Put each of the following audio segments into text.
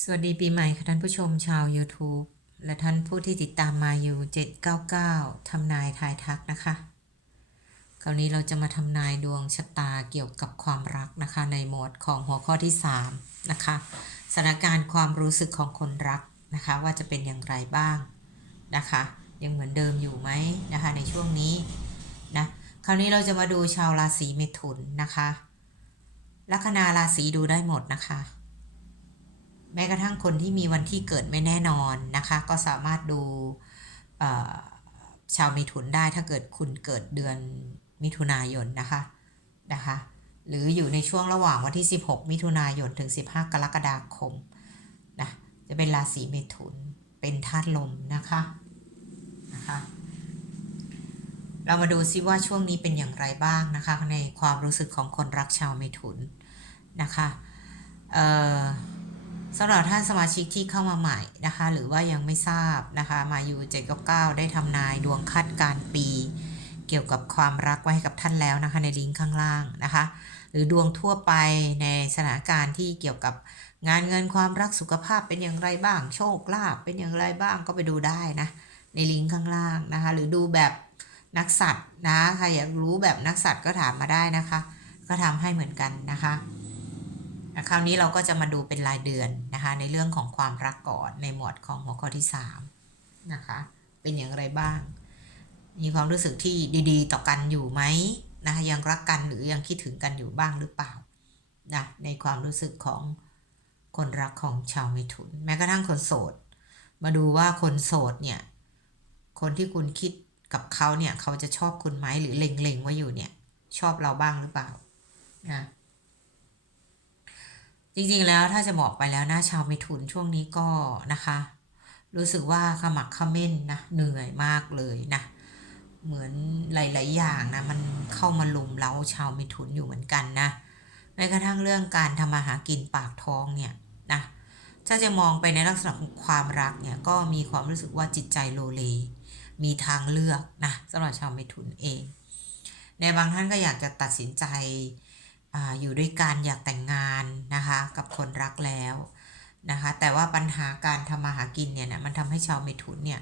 สวัสดีปีใหม่ค่ะท่านผู้ชมชาว YouTube และท่านผู้ที่ติดตามมาอยู่ 799 ทำนายทายทักนะคะ คราวนี้เราจะมาทำนายดวงชะตาเกี่ยวกับความรักนะคะ ในหมวดของหัวข้อที่ 3 นะคะสถานการณ์ความรู้สึกของคนรักนะคะ ว่าจะเป็นอย่างไรบ้างนะคะ ยังเหมือนเดิมอยู่ไหมนะคะ ในช่วงนี้นะคราวนี้เราจะมาดูชาวราศีเมถุนนะคะลัคนาราศีดูได้หมดนะคะ แม้กระทั่งคนที่มีวันที่เกิดไม่แน่นอนนะคะ ก็สามารถดูชาวมิถุนได้ถ้าเกิดคุณเกิดเดือนมิถุนายนนะคะนะคะ หรืออยู่ในช่วงระหว่างวันที่ 16 มิถุนายนถึง 15 กรกฎาคมนะจะเป็นราศีเมถุนเป็นธาตุลมนะคะนะคะเรามาดูซิว่าช่วงนี้เป็นอย่างไรบ้างนะคะ ในความรู้สึกของคนรักชาวเมถุนนะคะเอ่อ สำหรับท่านสมาชิกที่เข้ามาใหม่นะคะ หรือว่ายังไม่ทราบนะคะมาอยู่799 ได้ทำนายดวงคาดการปี เกี่ยวกับความรักไว้ให้กับท่านแล้วนะคะ ในลิงก์ข้างล่างนะคะ หรือดวงทั่วไปในสถานการณ์ที่เกี่ยวกับงานเงินความรักสุขภาพเป็นอย่างไรบ้าง โชคลาภเป็นอย่างไรบ้างก็ไปดูได้นะ ในลิงก์ข้างล่างนะคะ หรือดูแบบนักสัตว์นะใครอยากรู้แบบนักสัตว์ก็ถามมาได้นะคะ ก็ทำให้เหมือนกันนะคะ คราวนี้เราก็จะมาดูเป็นรายเดือนนะคะ ในเรื่องของความรักก่อนในหมวดของหัวข้อที่3นะคะเป็นอย่างไรบ้าง มีความรู้สึกที่ดีๆ ต่อกันอยู่ไหมนะคะยังรักกันหรือยังคิดถึงกันอยู่บ้างหรือเปล่านะในความรู้สึกของคนรักของชาวเมถุน แม้กระทั่งคนโสด มาดูว่าคนโสดเนี่ยคนที่คุณคิดกับเขาเนี่ยเขาจะชอบคุณไหมหรือเล็งๆไว้อยู่เนี่ย ชอบเราบ้างหรือเปล่านะ จริงๆแล้วถ้าจะบอกไปแล้วนะชาวเมถุนช่วงนี้ก็นะคะ รู้สึกว่าขมักขม้นนะเหนื่อยมากเลยนะ เหมือนหลาย ๆ อย่างนะมันเข้ามาลุมเล้าชาวเมถุนอยู่เหมือนกันนะแม้กระทั่งเรื่องการทำมาหากินปากท้องเนี่ยนะถ้าจะมองไปในลักษณะของความรักเนี่ยก็มีความรู้สึกว่าจิตใจโลเล มีทางเลือกนะสำหรับชาวเมถุนเอง ในบางท่านก็อยากจะตัดสินใจ อยู่ด้วยกันอยากแต่งงานนะคะกับคนรักแล้วนะคะแต่ว่าปัญหาการทำมาหากินเนี่ยนะมันทำให้ชาวเมถุนเนี่ย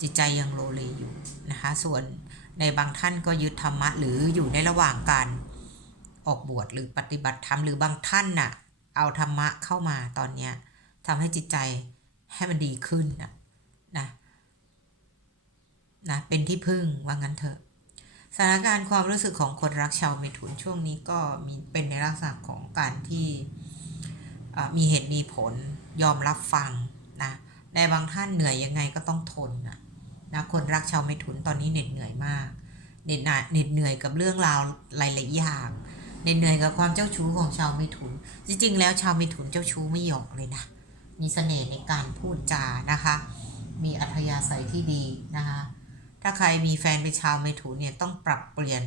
จิตใจยังโลเลอยู่นะคะส่วนในบางท่านก็ยึดธรรมะหรืออยู่ในระหว่างการออกบวชหรือปฏิบัติธรรมหรือบางท่านน่ะเอาธรรมะเข้ามาตอนเนี้ยทำให้จิตใจให้มันดีขึ้นนะนะนะเป็นที่พึ่งว่างั้นเถอะ สถานการณ์ความรู้สึกของคนรักชาวเมถุนช่วงนี้ก็มีเป็นในลักษณะของการที่มีเหตุมีผลยอมรับฟังนะในบางท่านเหนื่อยยังไงก็ต้องทนนะนะคนรักชาวเมถุนตอนนี้เหน็ดเหนื่อยมากเหน็ดเหน็ดเหนื่อยกับเรื่องราวหลายๆอย่างเหน็ดเหนื่อยกับความเจ้าชู้ของชาวเมถุน จริง ๆ แล้วชาวเมถุนเจ้าชู้ไม่หยอกเลยนะมีเสน่ห์ในการพูดจานะคะ มีอัธยาศัยที่ดีนะคะ ถ้าใครมีแฟนเป็นชาวเมถุนเนี่ยต้องปรับเปลี่ยน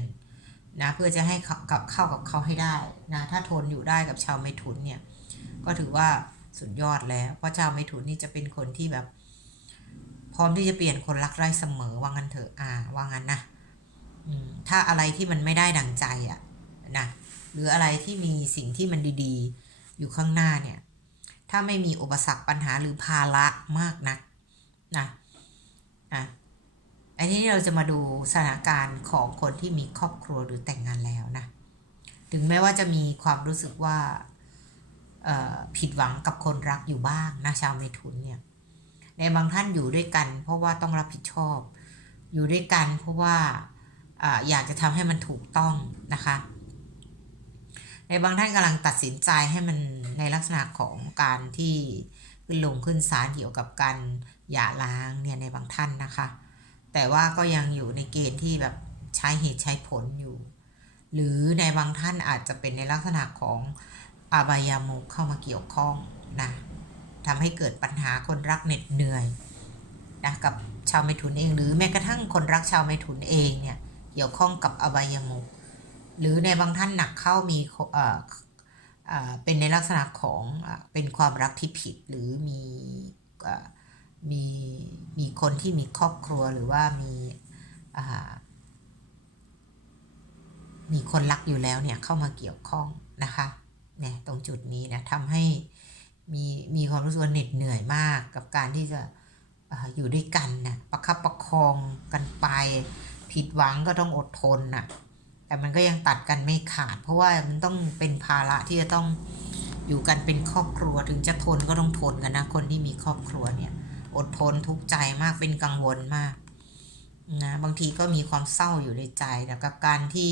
นะเพื่อจะให้กับเข้ากับเขาให้ได้นะถ้าทนอยู่ได้กับชาวเมถุนเนี่ยก็ถือว่าสุดยอดแล้ว เพราะชาวเมถุนนี่จะเป็นคนที่แบบ พร้อมที่จะเปลี่ยนคนรักได้เสมอว่างันเถอะอ่าว่างันนะถ้าอะไรที่มันไม่ได้ดังใจอะนะหรืออะไรที่มีสิ่งที่มันดีๆ อยู่ข้างหน้าเนี่ย ถ้าไม่มีอุปสรรคปัญหาหรือภาระมากนักนะอะ อันนี้เราจะมาดูสถานการณ์ของคนที่มีครอบครัวหรือแต่งงานแล้วนะ ถึงแม้ว่าจะมีความรู้สึกว่าผิดหวังกับคนรักอยู่บ้างนะชาวเมถุนเนี่ย ในบางท่านอยู่ด้วยกัน เพราะว่าต้องรับผิดชอบ อยู่ด้วยกันเพราะว่าออยากจะทำให้มันถูกต้องนะคะ ในบางท่านกำลังตัดสินใจให้มันในลักษณะของการที่ขึ้นลงขึ้นศาลเกี่ยวกับการหย่าร้างเนี่ยในบางท่านนะคะ แต่ว่าก็ยังอยู่ในเกณฑ์ที่แบบใช้เหตุใช้ผลอยู่ หรือในบางท่านอาจจะเป็นในลักษณะของอบายามุกเข้ามาเกี่ยวข้องนะทำให้เกิดปัญหาคนรักเหน็ดเหนื่อยนะกับชาวเมถุนเอง หรือแม้กระทั่งคนรักชาวเมถุนเองเนี่ยเกี่ยวข้องกับอบายามุกหรือในบางท่านหนักเข้ามีเป็นในลักษณะของเป็นความรักที่ผิดหรือมี มีมีคนที่มีครอบครัวหรือว่ามีมีคนรักอยู่แล้วเนี่ยเข้ามาเกี่ยวข้องนะคะเนี่ยตรงจุดนี้นะทำให้มีมีความรู้สึกว่เหน็ดเหนื่อยมากกับการที่จะออยู่ด้วยกันนะประคับประคองกันไป ผิดหวังก็ต้องอดทนน่ะแต่มันก็ยังตัดกันไม่ขาด เพราะว่ามันต้องเป็นภาระที่จะต้องอยู่กันเป็นครอบครัวถึงจะทนก็ต้องทนกันนะคนที่มีครอบครัวเนี่ย อดทนทุกข์ใจมากเป็นกังวลมากนะบางทีก็มีความเศร้าอยู่ในใจแล้วกับการที่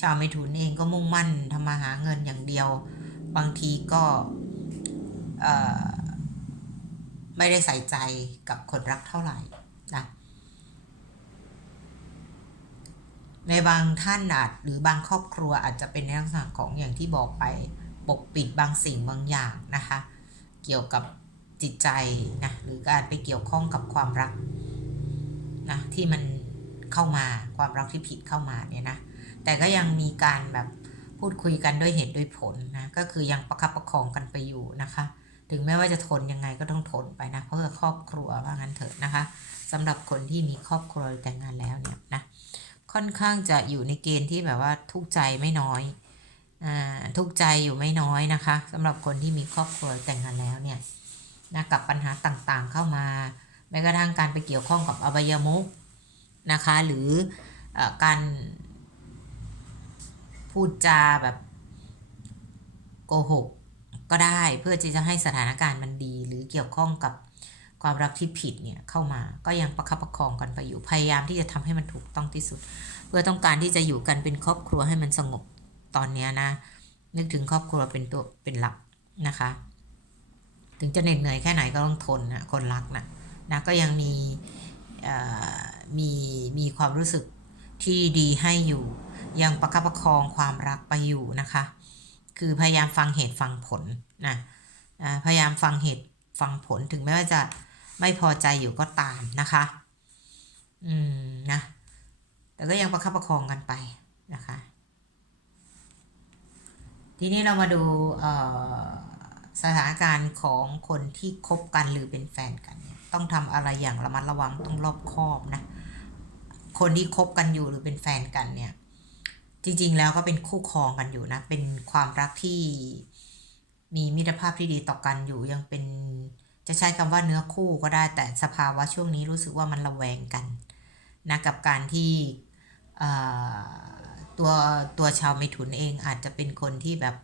ชาวเมถุนเองก็มุ่งมั่นทำมาหาเงินอย่างเดียว บางทีก็ไม่ได้ใส่ใจกับคนรักเท่าไหร่นะในบางท่านอาจหรือบางครอบครัวอาจจะเป็นในลักษณะของอย่างที่บอกไปปกปิดบางสิ่งบางอย่างนะคะ เกี่ยวกับ จิตใจนะหรือการไปเกี่ยวข้องกับความรักนะที่มันเข้ามาความรักที่ผิดเข้ามาเนี่ยนะแต่ก็ยังมีการแบบพูดคุยกันด้วยเหตุด้วยผลนะก็คือยังประคับประคองกันไปอยู่นะคะ ถึงแม้ว่าจะทนยังไงก็ต้องทนไปนะเพื่อครอบครัวว่างั้นเถอะนะคะสำหรับคนที่มีครอบครัวแต่งงานแล้วเนี่ยนะค่อนข้างจะอยู่ในเกณฑ์ที่แบบว่าทุกข์ใจไม่น้อยอ่าทุกข์ใจอยู่ไม่น้อยนะคะสำหรับคนที่มีครอบครัวแต่งงานแล้วเนี่ย นะกับปัญหาต่างๆเข้ามาแม้กระทั่งการไปเกี่ยวข้องกับอบายมุกนะคะหรืออการพูดจาแบบโกหกก็ได้เพื่อที่จะให้สถานการณ์มันดี หรือเกี่ยวข้องกับความรักที่ผิดเนี่ยเข้ามาก็ยังประคับประคองกันไปอยู่พยายามที่จะทำให้มันถูกต้องที่สุด เพื่อต้องการที่จะอยู่กันเป็นครอบครัวให้มันสงบตอนนี้นะนึกถึงครอบครัวเป็นตัวเป็นหลักนะคะ ถึงจะเหน็ดเหนื่อยแค่ไหนก็ต้องทนนะคนรักนะนะก็ยังมีเอ่อมีมีความรู้สึกที่ดีให้อยู่ ยังประคับประคองความรักไปอยู่นะคะ คือพยายามฟังเหตุฟังผลนะอ่าพยายามฟังเหตุฟังผลถึงแม้ว่าจะไม่พอใจอยู่ก็ตามนะคะ อืมนะ แต่ก็ยังประคับประคองกันไปนะคะ ทีนี้เรามาดูเอ่อ สถานการณ์ของคนที่คบกันหรือเป็นแฟนกันเนี่ยต้องทำอะไรอย่างระมัดระวังต้องรอบคอบนะคนที่คบกันอยู่หรือเป็นแฟนกันเนี่ยจริงๆแล้วก็เป็นคู่ครองกันอยู่นะ เป็นความรักที่มีมิตรภาพที่ดีต่อกันอยู่ยังเป็นจะใช้คำว่าเนื้อคู่ก็ได้แต่สภาวะช่วงนี้รู้สึกว่ามันระแวงกันนะกับการที่ตัวตัวชาวเมถุนเองอาจจะเป็นคนที่แบบ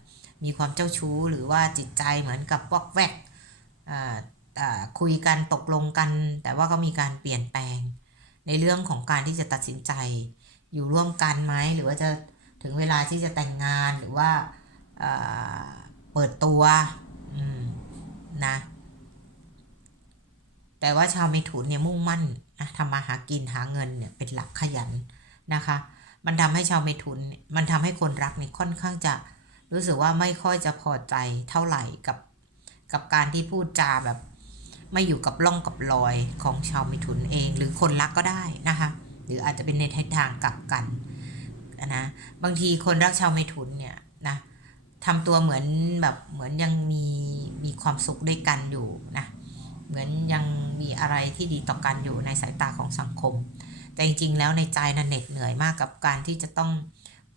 มีความเจ้าชู้หรือว่าจิตใจเหมือนกับวอกแวกคุยกันตกลงกัน แต่ว่าก็มีการเปลี่ยนแปลง ในเรื่องของการที่จะตัดสินใจ อยู่ร่วมกันไหมหรือว่าจะถึงเวลาที่จะแต่งงานหรือว่าเปิดตัวนะ แต่ว่าชาวเมถุนเนี่ยมุ่งมั่นนะทำมาหากินหาเงินเนี่ยเป็นหลักขยันนะคะ มันทำให้ชาวเมถุน มันทำให้คนรักเนี่ยค่อนข้างจะ รู้สึกว่าไม่ค่อยจะพอใจเท่าไหร่กับกับการที่พูดจาแบบ ไม่อยู่กับล่องกับรอยของชาวเมถุนเอง หรือคนรักก็ได้นะคะ หรืออาจจะเป็นในทิศทางกลับกันนะบางทีคนรักชาวเมถุนเนี่ยนะทำตัวเหมือนแบบเหมือนยังมีมีความสุขด้วยกันอยู่นะเหมือนยังมีอะไรที่ดีต่อกันอยู่ในสายตาของสังคม แต่จริงๆแล้วในใจนั้นเหน็ดเหนื่อยมากกับการที่จะต้อง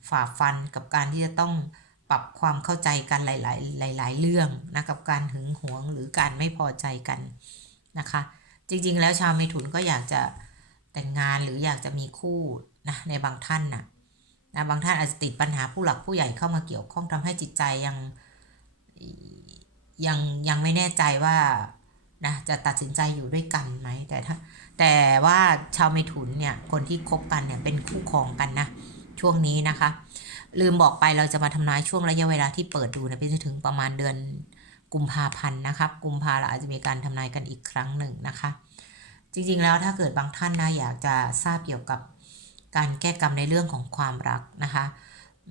ฝ่าฟันกับการที่จะต้อง ปรับความเข้าใจกันหลาย ๆ หลาย ๆ เรื่องนะกับการหึงหวงหรือการไม่พอใจกันนะคะ จริง ๆ แล้วชาวเมถุนก็อยากจะแต่งงานหรืออยากจะมีคู่นะในบางท่านนะนะบางท่านอาจจะติดปัญหาผู้หลักผู้ใหญ่เข้ามาเกี่ยวข้องทำให้จิตใจยังยังยังไม่แน่ใจว่านะจะตัดสินใจอยู่ด้วยกันไหมแต่ถ้าแต่ว่าชาวเมถุนเนี่ยคนที่คบกันเนี่ยเป็นคู่ครองกันนะช่วงนี้นะคะ ลืมบอกไปเราจะมาทำนายช่วงระยะเวลาที่เปิดดูนะไปจนถึงประมาณเดือนกุมภาพันธ์นะครับ กุมภาเราอาจจะมีการทำนายกันอีกครั้งหนึ่งนะคะ จริงๆแล้วถ้าเกิดบางท่านนะอยากจะทราบเกี่ยวกับการแก้กรรมในเรื่องของความรักนะคะ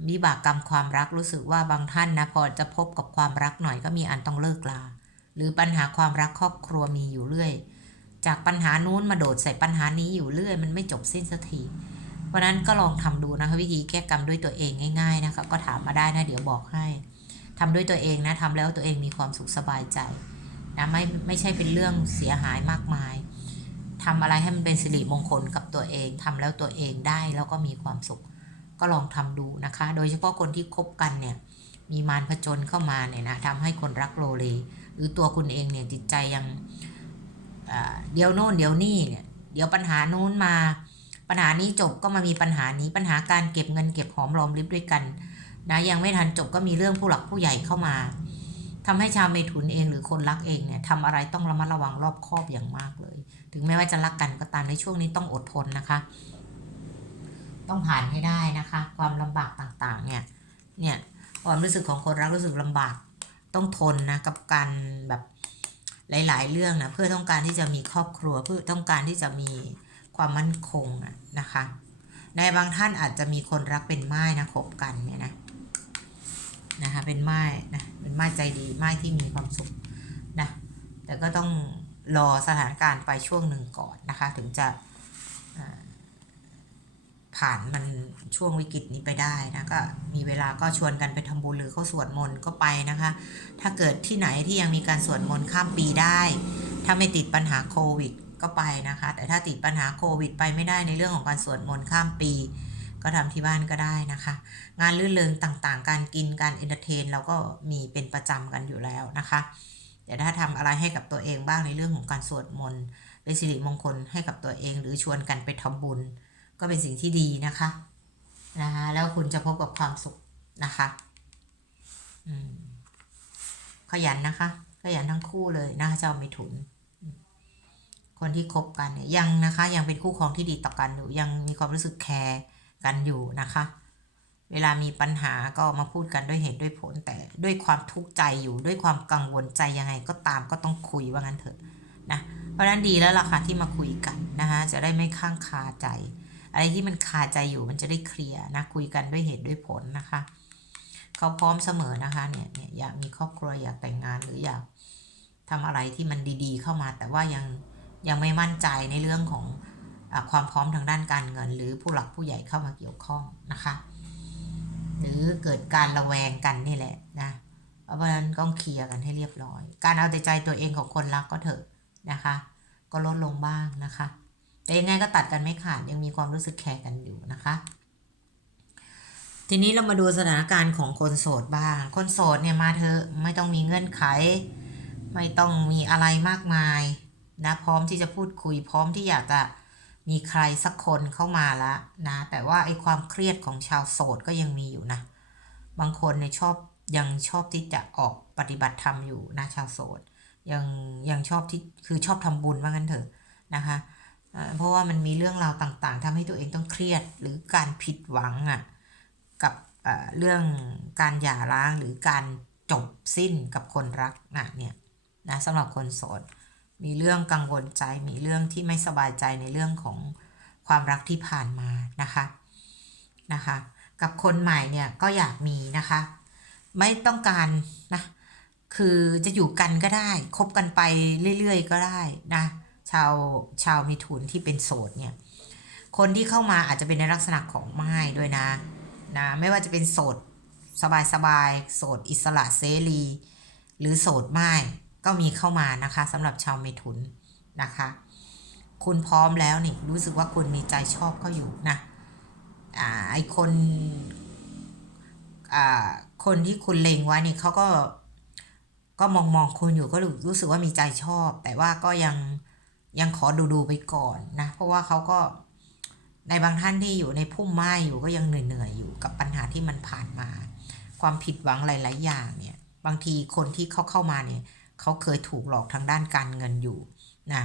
วิบากกรรมความรักรู้สึกว่าบางท่านนะพอจะพบกับความรักหน่อยก็มีอันต้องเลิกลา หรือปัญหาความรักครอบครัวมีอยู่เรื่อย จากปัญหานู้นมาโดดใส่ปัญหานี้อยู่เรื่อย มันไม่จบสิ้นสักที เพราะนั้นก็ลองทำดูนะคะวิธีแก้กรรมด้วยตัวเองง่าย ๆนะคะ ก็ถามมาได้นะเดี๋ยวบอกให้ทำด้วยตัวเองนะทำแล้วตัวเองมีความสุขสบายใจนะไม่ไม่ใช่เป็นเรื่องเสียหายมากมายทำอะไรให้มันเป็นสิริมงคลกับตัวเองทำแล้วตัวเองได้แล้วก็มีความสุข ก็ลองทำดูนะคะ โดยเฉพาะคนที่คบกันเนี่ยมีมารผจญเข้ามาเนี่ยนะทำให้คนรักโลเล หรือตัวคุณเองเนี่ยจิตใจยังเดี๋ยวโน่นเดี๋ยวนี่เนี่ยเดี๋ยวปัญหาโน้นมา ปัญหานี้จบก็มามีปัญหานี้ปัญหาการเก็บเงินเก็บหอมรอมริบด้วยกันนะยังไม่ทันจบก็มีเรื่องผู้หลักผู้ใหญ่เข้ามาทำให้ชาวเมถุนเองหรือคนรักเองเนี่ยทำอะไรต้องระมัดระวังรอบคอบอย่างมากเลย ถึงแม้ว่าจะรักกันก็ตามในช่วงนี้ต้องอดทนนะคะ ต้องผ่านให้ได้นะคะ ความลำบากต่างๆ เนี่ยเนี่ยความรู้สึกของคนรักรู้สึกลำบากต้องทนนะกับการแบบหลาย ๆ เรื่องนะเพื่อต้องการที่จะมีครอบครัวเพื่อต้องการที่จะมี ความมั่นคงนะคะ ในบางท่านอาจจะมีคนรักเป็นไม้นะคบกันเนี่ยนะนะคะเป็นไม้นะเป็นไม้ใจดีไม้ที่มีความสุขนะแต่ก็ต้องรอสถานการณ์ไปช่วงหนึ่งก่อนนะคะ ถึงจะผ่านมันช่วงวิกฤตนี้ไปได้นะก็มีเวลาก็ชวนกันไปทำบุญหรือเข้าสวดมนต์ก็ไปนะคะ ถ้าเกิดที่ไหนที่ยังมีการสวดมนต์ข้ามปีได้ ถ้าไม่ติดปัญหาโควิด ก็ไปนะคะ แต่ถ้าติดปัญหาโควิดไปไม่ได้ในเรื่องของการสวดมนต์ข้ามปี ก็ทำที่บ้านก็ได้นะคะ งานลื่นเริงต่างๆ การกินการเอนเตอร์เทนเราก็มีเป็นประจำกันอยู่แล้วนะคะแต่ถ้าทำอะไรให้กับตัวเองบ้างในเรื่องของการสวดมนต์เป็นสิริมงคลให้กับตัวเอง หรือชวนกันไปทำบุญ ก็เป็นสิ่งที่ดีนะคะนะคะแล้วคุณจะพบกับความสุขนะคะอืมขยันนะคะ ขยันทั้งคู่เลยนะคะเจ้าเมถุน คนที่คบกันเนี่ยยังนะคะยังเป็นคู่ครองที่ดีต่อกันอยู่ยังมีความรู้สึกแคร์กันอยู่นะคะ เวลามีปัญหาก็มาพูดกันด้วยเหตุด้วยผลแต่ด้วยความทุกข์ใจอยู่ด้วยความกังวลใจยังไงก็ตามก็ต้องคุยว่างั้นเถอะนะเพราะนั้นดีแล้วล่ะค่ะที่มาคุยกันนะคะจะได้ไม่ข้างคาใจ อะไรที่มันคาใจอยู่มันจะได้เคลียร์นะคุยกันด้วยเหตุด้วยผลนะคะเขาพร้อมเสมอนะคะเนี่ยเนี่ยอยากมีครอบครัวอยากแต่งงานหรืออยากทำอะไรที่มันดีๆ เข้ามาแต่ว่ายัง ยังไม่มั่นใจในเรื่องของอความพร้อมทางด้านการเงิน หรือผู้หลักผู้ใหญ่เข้ามาเกี่ยวข้องนะคะ หรือเกิดการระแวงกันนี่แหละนะเพราะฉะนั้นต้องเคลียร์กันให้เรียบร้อย การเอาแต่ใจตัวเองของคนรักก็เถอะนะคะ ก็ลดลงบ้างนะคะ แต่ยังไงก็ตัดกันไม่ขาดยังมีความรู้สึกแคร์กันอยู่นะคะ ทีนี้เรามาดูสถานการณ์ของคนโสดบ้าง คนโสดเนี่ยมาเถอะไม่ต้องมีเงื่อนไข ไม่ต้องมีอะไรมากมาย นะพร้อมที่จะพูดคุย พร้อมที่อยากจะมีใครสักคนเข้ามาละนะ แต่ว่าไอ้ความเครียดของชาวโสดก็ยังมีอยู่นะ บางคนเนี่ยชอบยังชอบที่จะออกปฏิบัติธรรมอยู่นะชาวโสดยังยังชอบที่คือชอบทำบุญว่างั้นเถอะนะคะเพราะว่ามันมีเรื่องราวต่างๆทำให้ตัวเองต้องเครียดหรือการผิดหวังอะกับเอ่อเรื่องการหย่าร้างหรือการจบสิ้นกับคนรักนะเนี่ยนะสำหรับคนโสด มีเรื่องกังวลใจ มีเรื่องที่ไม่สบายใจในเรื่องของความรักที่ผ่านมานะคะนะคะ กับคนใหม่เนี่ยก็อยากมีนะคะ ไม่ต้องการนะคือจะอยู่กันก็ได้คบกันไปเรื่อยๆ ก็ได้นะชาวชาวมิถุนที่เป็นโสดเนี่ยคนที่เข้ามาอาจจะเป็นในลักษณะของไม้ด้วยนะนะไม่ว่าจะเป็นโสดสบายๆโสดอิสระเสรี หรือโสดไม้ ก็มีเข้ามานะคะสำหรับชาวเมถุนนะคะ คุณพร้อมแล้วนี่รู้สึกว่าคุณมีใจชอบเขาอยู่นะอ่าไอคนอ่าคนที่คุณเล็งไว้นี่เขาก็ก็มองมองคุณอยู่ก็รู้สึกว่ามีใจชอบ แต่ว่าก็ยังยังขอดูดูไปก่อนนะ เพราะว่าเขาก็ในบางท่านที่อยู่ในพุ่มไม้อยู่ก็ยังเหนื่อยเหนื่อยๆอยู่กับปัญหาที่มันผ่านมา ความผิดหวังหลาย ๆ อย่างเนี่ย บางทีคนที่เขาเข้ามาเนี่ย เขาเคยถูกหลอกทางด้านการเงินอยู่นะ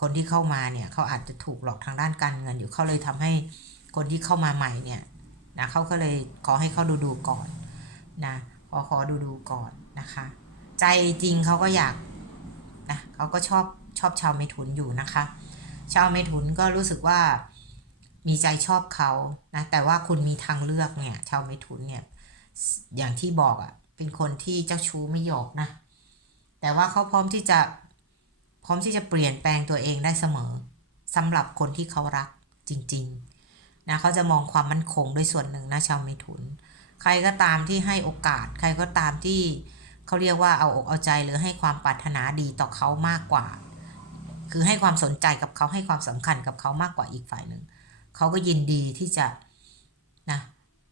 คนที่เข้ามาเนี่ยเขาอาจจะถูกหลอกทางด้านการเงินอยู่เขาเลยทำให้คนที่เข้ามาใหม่เนี่ยนะเขาก็เลยขอให้เขาดูดูก่อนนะขอขอดูดูก่อนนะคะ ใจจริงเขาก็อยากนะเขาก็ชอบชอบชาวเมถุนอยู่นะคะ ชาวเมถุนก็รู้สึกว่ามีใจชอบเขานะแต่ว่าคุณมีทางเลือกเนี่ยชาวเมถุนเนี่ยอย่างที่บอกอะ่ะเป็นคนที่เจ้าชู้ไม่หยอกนะ แต่ว่าเขาพร้อมที่จะพร้อมที่จะเปลี่ยนแปลงตัวเองได้เสมอสำหรับคนที่เขารักจริงๆนะเขาจะมองความมั่นคงด้วยส่วนหนึ่งนะชาวเมถุน ใครก็ตามที่ให้โอกาส ใครก็ตามที่เขาเรียกว่าเอาอกเอาใจหรือให้ความปรารถนาดีต่อเขามากกว่า คือให้ความสนใจกับเขาให้ความสำคัญกับเขามากกว่าอีกฝ่ายหนึ่งเขาก็ยินดีที่จะนะ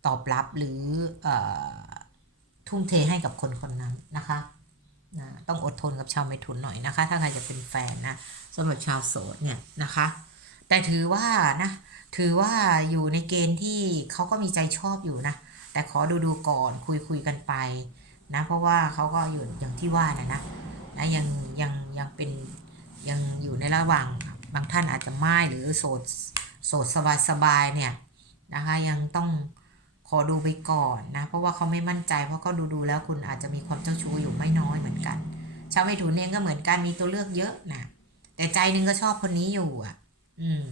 ตอบรับหรืออทุ่มเทให้กับคนคนนั้นนะคะ นะต้องอดทนกับชาวเมถุนหน่อยนะคะ ถ้าใครจะเป็นแฟนนะสำหรับชาวโสดเนี่ยนะคะ แต่ถือว่านะถือว่าอยู่ในเกณฑ์ที่เขาก็มีใจชอบอยู่นะ แต่ขอดูดูก่อนคุยคุยกันไปนะ เพราะว่าเขาก็อยู่อย่างที่ว่านะนะนะยังยังยังเป็นยังอยู่ในระหว่างบางท่านอาจจะไม่หรือโสดโสดสบายสบายเนี่ยนะคะยังต้อง ขอดูไปก่อนนะ เพราะว่าเขาไม่มั่นใจ เพราะก็ดูดูๆแล้วคุณอาจจะมีความเจ้าชู้อยู่ไม่น้อยเหมือนกัน ชาวเมถุนเองก็เหมือนกันมีตัวเลือกเยอะนะแต่ใจหนึงก็ชอบคนนี้อยู่อะ อืม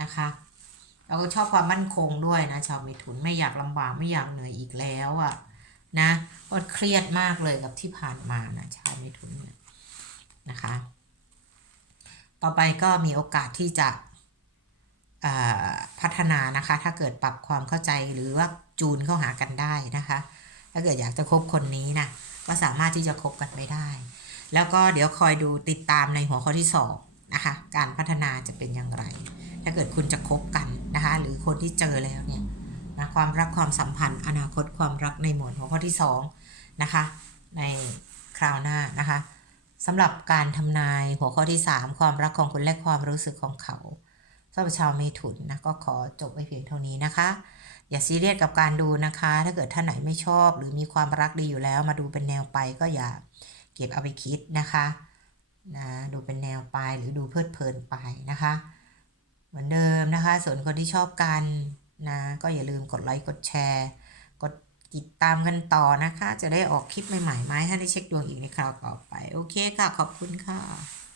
นะคะเราก็ชอบความมั่นคงด้วยนะ ชาวเมถุนไม่อยากลำบากไม่อยากเหนื่อยอีกแล้วอะ นะก็เครียดมากเลยกับที่ผ่านมานะชาวเมถุนเนี่ยนะคะ ต่อไปก็มีโอกาสที่จะ พัฒนานะคะ ถ้าเกิดปรับความเข้าใจหรือว่าจูนเข้าหากันได้นะคะ ถ้าเกิดอยากจะคบคนนี้นะก็สามารถที่จะคบกันไปได้ แล้วก็เดี๋ยวคอยดูติดตามในหัวข้อที่สองนะคะการพัฒนาจะเป็นอย่างไร ถ้าเกิดคุณจะคบกันนะคะ หรือคนที่เจอแล้วเนี่ยนะความรักความสัมพันธ์ อนาคตความรักในหมวดหัวข้อที่สองนะคะในคราวหน้านะคะสำหรับการทำนายหัวข้อที่ 3 ความรักของคุณและความรู้สึกของเขา สำหรับชาวเมถุนนะก็ขอจบไว้เพียงเท่านี้นะคะ อย่าซีเรียสกับการดูนะคะ ถ้าเกิดท่านไหนไม่ชอบ หรือมีความรักดีอยู่แล้ว มาดูเป็นแนวไปก็อย่าเก็บเอาไปคิดนะคะนะดูเป็นแนวไปหรือดูเพลิดเพลินไปนะคะ เหมือนเดิมนะคะ ส่วนคนที่ชอบกันนะก็อย่าลืมกดไลค์กดแชร์ กดติดตามกันต่อนะคะ จะได้ออกคลิปใหม่ๆมาให้ได้เช็คดวงอีกในคราวต่อไป โอเคค่ะ ขอบคุณค่ะ